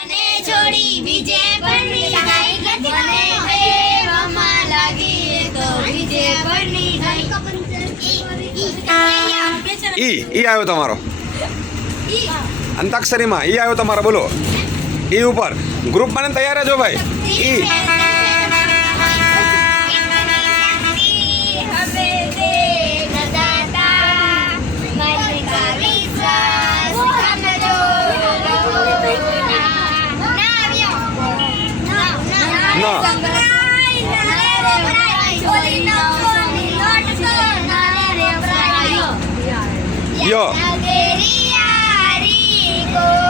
મને છોડી બીજે પરણી મને લાગી તો બીજે પરણી ઈ ઈ આવ્યો તમારો. અંતાક્ષરીમાં ઈ આવ્યો તમારો બોલો. ઈ ઉપર. ગ્રુપ મને તૈયાર જો ભાઈ. ઈ છોડી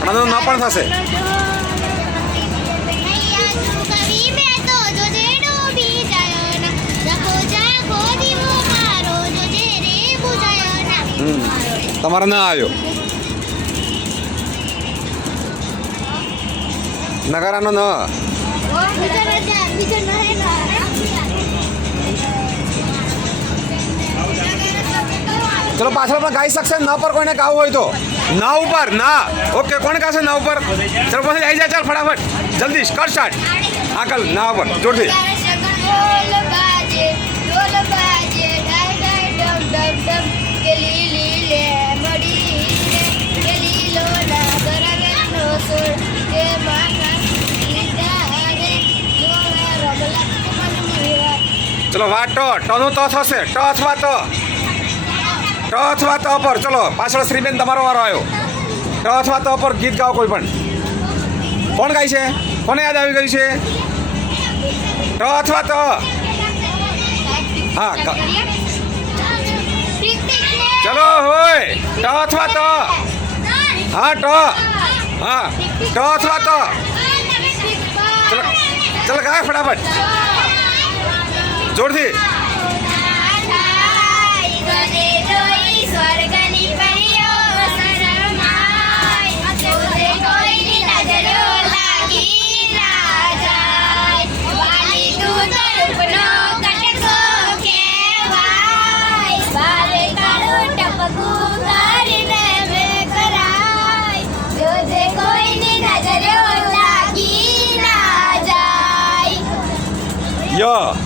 અણાનો ન પણ થશે. તમારો ના આવ્યો. નગારાનો ના. ચલો પાછળ પણ ગાઈ શકશે ન પર કોઈને ગાવું હોય તો. ના ઉપર ના. ઓકે કોણ કાશે ના ઉપર? ચાલ પછી આવી જાય ચાલ ફટાફટ. જલ્દી કર સ્ટાર્ટ. કલ ના ઉપર જોરથી. ચલો વા ટ ટનું ત થશે ટ અથવા ત ટ અથવા ત પર. ચલો, પાછળ શ્રીબેન તમારો વારો આવ્યો. ટ અથવા ત પર ગીત ગાઓ કોઈ પણ. કોણ ગાય છે? કોને યાદ આવી ગયું છે? ટ અથવા ત. હા. ચલો, હોય. ટ અથવા ત. હા, ટ. હા. ટ અથવા ત. ચલો ચલો ગાય ફટાફટ. જોરથી. નજરો લાગી ના જાય ય